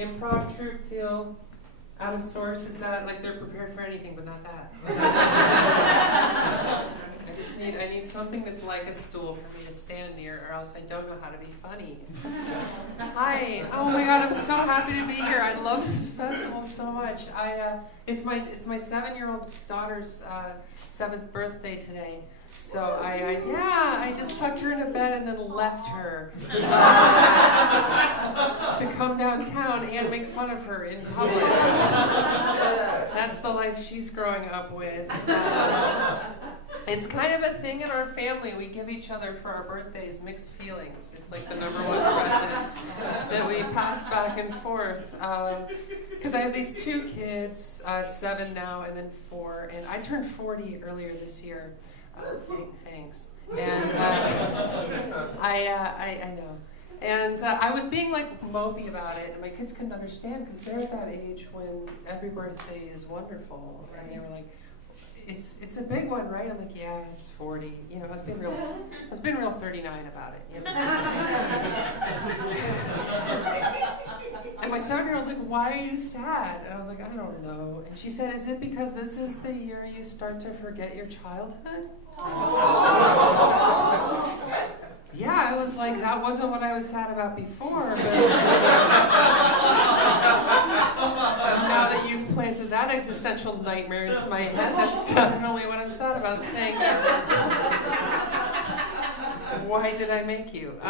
improv troupe feel out of sorts? Is that like they're prepared for anything but not that? I need something that's like a stool for me to stand near, or else I don't know how to be funny. Hi. Oh my God, I'm so happy to be here. I love this festival so much. It's my 7-year-old daughter's 7th birthday today. So I just tucked her into bed and then left her to come downtown and make fun of her in public. That's the life she's growing up with. It's kind of a thing in our family. We give each other for our birthdays mixed feelings. It's like the #1 present that we pass back and forth. Because I have these 2 kids, 7 now and then 4, and I turned 40 earlier this year. Thanks. And I know. And I was being like mopey about it, and my kids couldn't understand because they're at that age when every birthday is wonderful, and they were like, "It's a big one, right?" I'm like, "Yeah, it's 40." You know, I was being real 39 about it. You know? And my 7-year-old was like, "Why are you sad?" And I was like, "I don't know." And she said, "Is it because this is the year you start to forget your childhood?" Yeah, I was like, that wasn't what I was sad about before, but now that you've planted that existential nightmare into my head, that's definitely what I'm sad about. Thanks. Why did I make you?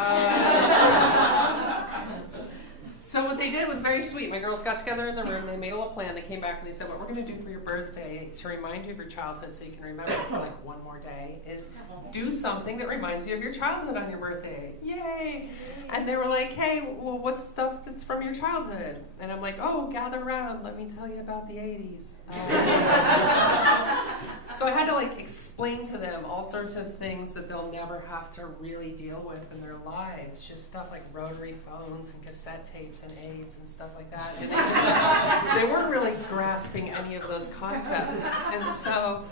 So what they did was very sweet. My girls got together in the room, they made a little plan, they came back and they said, what we're going to do for your birthday to remind you of your childhood so you can remember it for like one more day is do something that reminds you of your childhood on your birthday. Yay! And they were like, hey, well, what's stuff that's from your childhood? And I'm like, oh, gather around, let me tell you about the 80s. So I had to like explain to them all sorts of things that they'll never have to really deal with in their lives. Just stuff like rotary phones and cassette tapes and AIDS and stuff like that. And they weren't really grasping any of those concepts. And so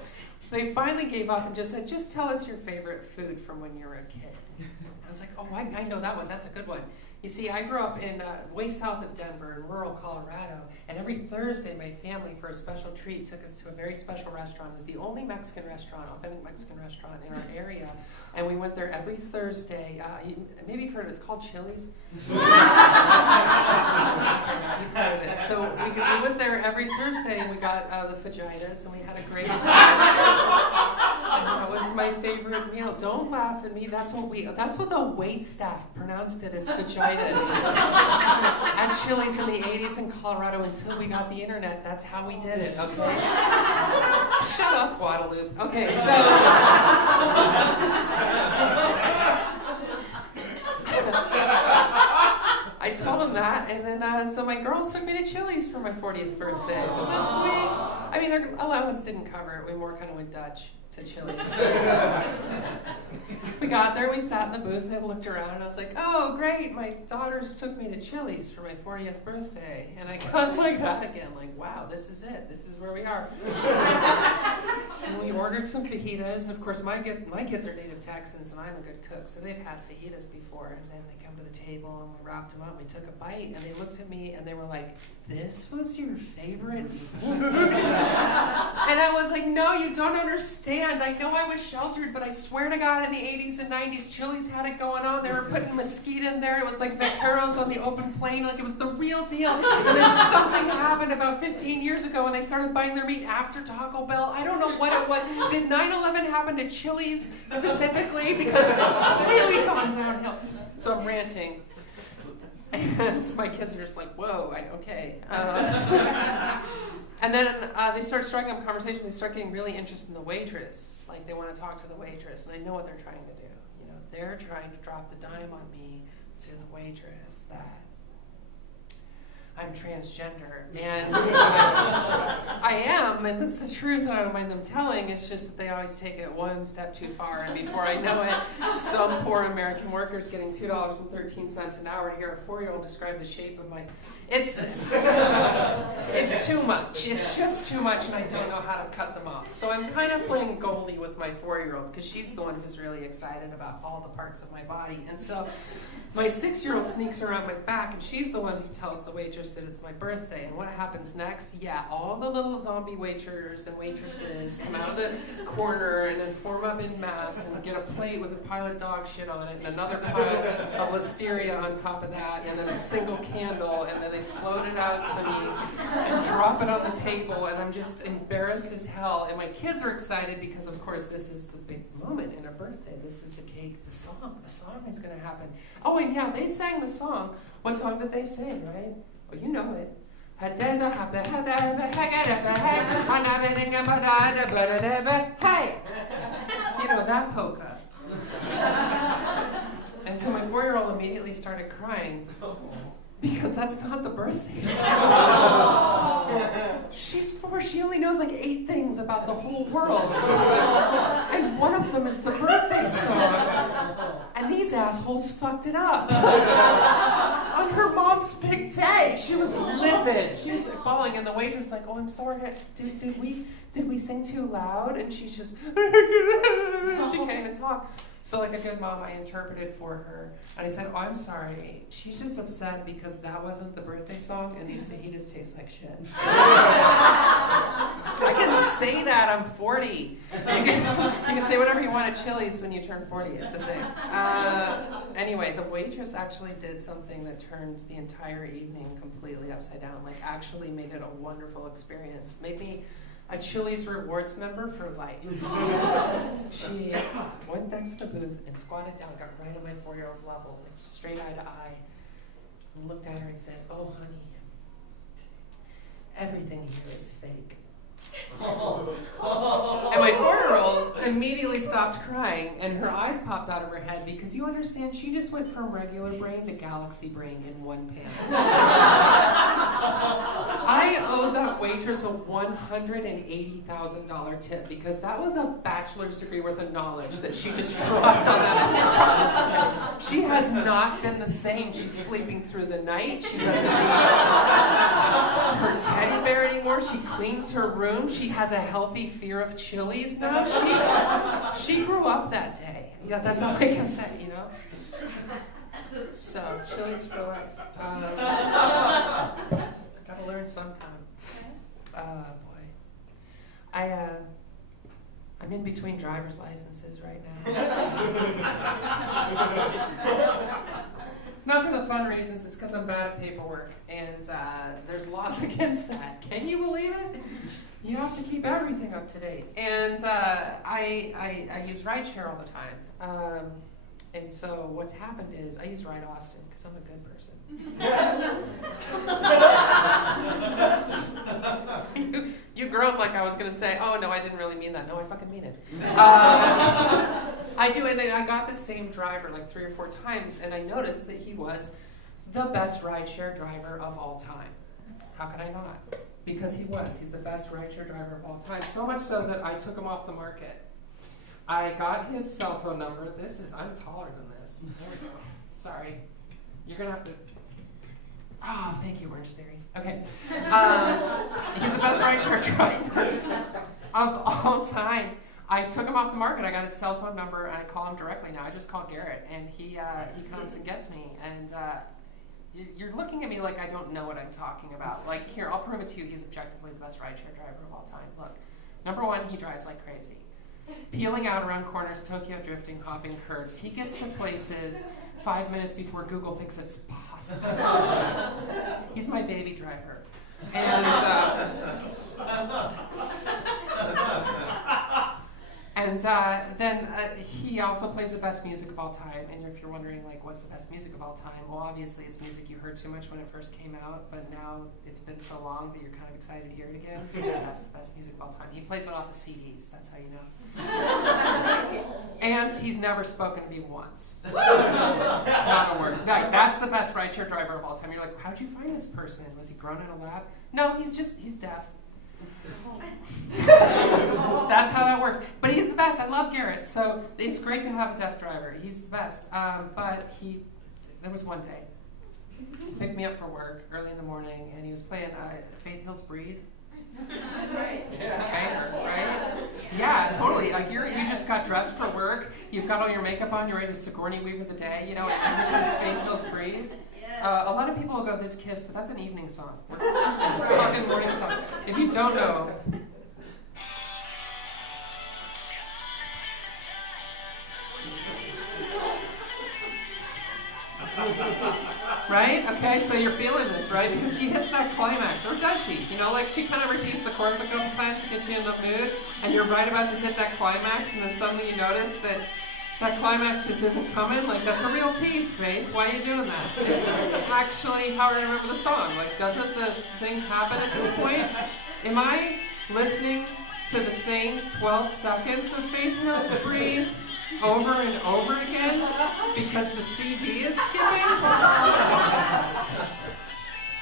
they finally gave up and just said, just tell us your favorite food from when you were a kid. I was like, oh, I know that one. That's a good one. You see, I grew up in way south of Denver in rural Colorado, and every Thursday my family, for a special treat, took us to a very special restaurant. It was the only Mexican restaurant, authentic Mexican restaurant in our area, and we went there every Thursday. Maybe you've heard of it. It's called Chili's. You've heard of it. So we went there every Thursday, and we got the fajitas, and we had a great time. And that was my favorite meal. Don't laugh at me. That's what the wait staff pronounced it as fajitas. At Chili's in the 80s in Colorado until we got the internet. That's how we did it, okay? Shut up, Guadalupe. Okay, so... I told them that, and then so my girls took me to Chili's for my 40th birthday. Wasn't that sweet? I mean, their allowance didn't cover it. We more kind of went Dutch to Chili's. We got there, we sat in the booth, and I looked around, and I was like, oh, great, my daughters took me to Chili's for my 40th birthday. And I got like that again, like, wow, this is it. This is where we are. And we ordered some fajitas, and of course, my kids are native Texans, and I'm a good cook, so they've had fajitas before. And then they come to the table, and we wrapped them up, we took a bite, and they looked at me, and they were like, this was your favorite food? And I was like, no, you don't understand. I know I was sheltered, but I swear to God, in the 80s and 90s, Chili's had it going on. They were putting mesquite in there. It was like vaqueros on the open plain. Like, it was the real deal. And then something happened about 15 years ago when they started buying their meat after Taco Bell. I don't know what it was. Did 9/11 happen to Chili's specifically? Because it's really gone downhill. So I'm ranting. And my kids are just like, whoa, okay. And then they start striking up conversation. They start getting really interested in the waitress. Like, they want to talk to the waitress, and I know what they're trying to do. You know, they're trying to drop the dime on me to the waitress that I'm transgender. And I am, and that's the truth, and I don't mind them telling. It's just that they always take it one step too far, and before I know it, some poor American worker's getting $2.13 an hour to hear a 4-year-old describe the shape of my... It's It's too much. It's just too much, and I don't know how to cut them off. So I'm kind of playing goalie with my 4-year-old because she's the one who's really excited about all the parts of my body. And so my 6-year-old sneaks around my back, and she's the one who tells the waitress that it's my birthday. And what happens next? Yeah, all the little zombie waiters and waitresses come out of the corner and then form up in mass and get a plate with a pile of dog shit on it and another pile of listeria on top of that and then a single candle, and then they float it out to me and drop it on the table, and I'm just embarrassed as hell. And my kids are excited because, of course, this is the big moment in a birthday. This is the cake, the song is going to happen. Oh, and yeah, they sang the song. What song did they sing, right? Well, you know it. Hey! You know that polka. And so my 4-year-old immediately started crying because that's not the birthday song. She's 4, she only knows like 8 things about the whole world. And one of them is the birthday song. And these assholes fucked it up. On her mom's big day, she was livid. She was bawling, and the waitress was like, "Oh, I'm sorry, did we sing too loud?" And she's just, she can't even talk. So like a good mom, I interpreted for her. And I said, "Oh, I'm sorry. She's just upset because that wasn't the birthday song and these fajitas taste like shit." I can say that, I'm 40. You can say whatever you want at Chili's when you turn 40. It's a thing. Anyway, the waitress actually did something that turned the entire evening completely upside down. Like actually made it a wonderful experience. Made me a Chili's Rewards member for life. She went next to the booth and squatted down, got right on my 4-year-old's level, like straight eye to eye, and looked at her and said, "Oh, honey, everything here is fake." And my 4-year-old immediately stopped crying, and her eyes popped out of her head because you understand, she just went from regular brain to galaxy brain in one panel. I owe that waitress a $180,000 tip because that was a bachelor's degree worth of knowledge that she just dropped on that. She has not been the same. She's sleeping through the night. She doesn't need her teddy bear anymore. She cleans her room. She has a healthy fear of Chili's now. She grew up that day. Yeah, that's all I can say, you know? So, Chili's for life. Gotta learn sometime. Boy. I'm in between driver's licenses right now. It's not for the fun reasons, it's because I'm bad at paperwork, and there's laws against that. Can you believe it? You have to keep everything up to date. And I use rideshare all the time. And so what's happened is I use Ride Austin because I'm a good person. You groaned like I was going to say, "Oh, no, I didn't really mean that." No, I fucking mean it. I do, and then I got the same driver like 3 or 4 times, and I noticed that he was the best rideshare driver of all time. How could I not? Because he was. He's the best rideshare driver of all time. So much so that I took him off the market. I got his cell phone number. I'm taller than this. There we go. Sorry. You're going to have to... Oh, thank you, Orange Theory. Okay. He's the best rideshare driver of all time. I took him off the market. I got his cell phone number, and I call him directly now. I just call Garrett, and he comes and gets me. And you're looking at me like I don't know what I'm talking about. Like, here, I'll prove it to you. He's objectively the best rideshare driver of all time. Look, number 1, he drives like crazy. Peeling out around corners, Tokyo drifting, hopping curbs. He gets to places 5 minutes before Google thinks it's possible. He's my baby driver. And then he also plays the best music of all time. And if you're wondering, like, what's the best music of all time? Well, obviously it's music you heard too much when it first came out, but now it's been so long that you're kind of excited to hear it again. Yeah, that's the best music of all time. He plays it off of CDs. That's how you know. And he's never spoken to me once. Not a word. No, that's the best rideshare driver of all time. You're like, how'd you find this person? Was he grown in a lab? No, he's deaf. That's how that works. But he's the best. I love Garrett. So it's great to have a deaf driver. He's the best. But there was one day picked me up for work early in the morning, and he was playing Faith Hill's "Breathe." Right. It's a banger, right? Yeah, totally. Like you just got dressed for work. You've got all your makeup on. You're ready to Sigourney Weaver the day. You know, and everything's Faith Hill's "Breathe." A lot of people will go, "This Kiss," but that's an evening song. We're talking morning song. If you don't know. Right? Okay, so you're feeling this, right? Because she hits that climax, or does she? You know, like she kind of repeats the chorus a couple times to get you in the mood, and you're right about to hit that climax, and then suddenly you notice that that climax just isn't coming. Like, that's a real tease, Faith. Why are you doing that? Is this actually how I remember the song? Like, doesn't the thing happen at this point? Am I listening to the same 12 seconds of Faith Hill's "Breathe" over and over again because the CD is skipping?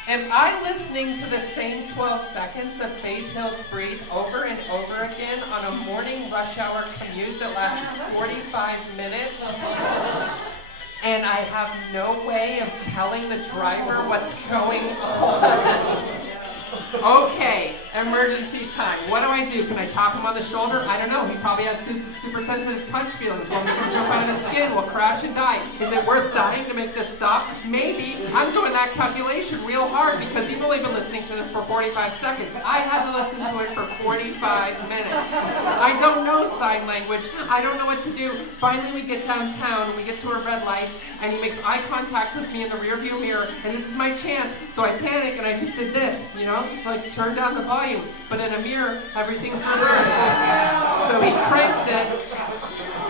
Am I listening to the same 12 seconds of Faith Hill's "Breathe" over and over again on a morning rush hour commute that lasts 45 minutes? And I have no way of telling the driver what's going on? Okay, emergency time. What do I do? Can I tap him on the shoulder? I don't know. He probably has super sensitive touch feelings. We'll make him jump out of the skin. We'll crash and die. Is it worth dying to make this stop? Maybe. I'm doing that calculation real hard because you've only been listening to this for 45 seconds. I had to listen to it for 45 minutes. I don't know sign language. I don't know what to do. Finally, we get downtown. We get to a red light, and he makes eye contact with me in the rearview mirror, and this is my chance. So I panic, and I just did this, you know? Like, turn down the volume, but in a mirror, everything's reversed. So he cranked it,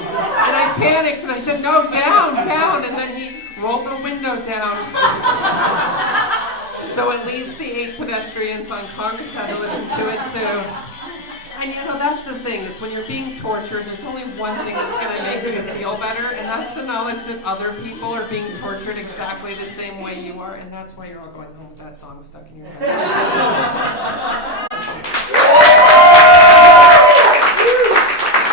and I panicked, and I said, "No, down, down," and then he rolled the window down. So at least the 8 pedestrians on Congress had to listen to it too. And you know, that's the thing, is when you're being tortured, there's only one thing that's going to make you feel better, and that's the knowledge that other people are being tortured exactly the same way you are, and that's why you're all going home with that song stuck in your head.